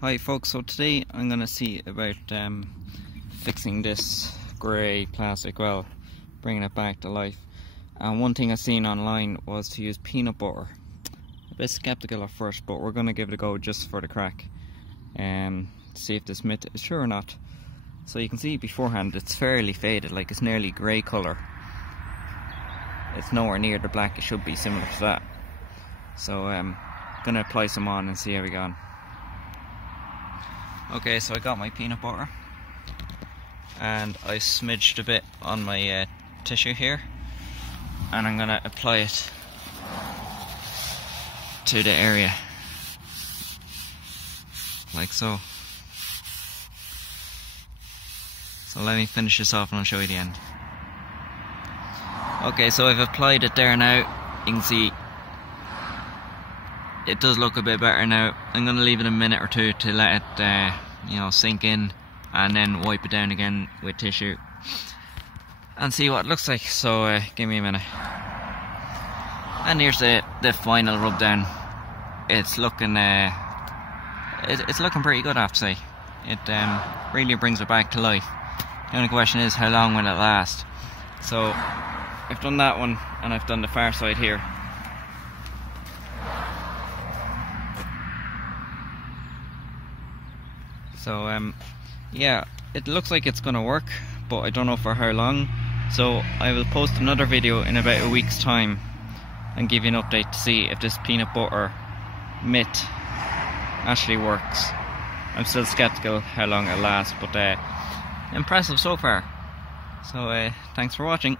Hi folks, so today I'm going to see about fixing this grey plastic well, bringing it back to life. And one thing I seen online was to use peanut butter. A bit skeptical at first, but we're going to give it a go just for the crack and see if this mitt is sure or not. So you can see beforehand it's fairly faded, like it's nearly grey colour. It's nowhere near the black it should be, similar to that. So I'm going to apply some on and see how we go on. Okay, so I got my peanut butter and I smidged a bit on my tissue here, and I'm gonna apply it to the area like so. So let me finish this off and I'll show you the end. Okay, so I've applied it there now. You can see it does look a bit better now. I'm going to leave it a minute or two to let it sink in, and then wipe it down again with tissue and see what it looks like. So give me a minute. And here's the final rub down. It's looking it's looking pretty good, I have to say. It really brings it back to life. The only question is, how long will it last? So I've done that one and I've done the far side here. So yeah, it looks like it's gonna work, but I don't know for how long. So I will post another video in about a week's time and give you an update to see if this peanut butter mitt actually works. I'm still skeptical how long it'll last, but impressive so far. So thanks for watching.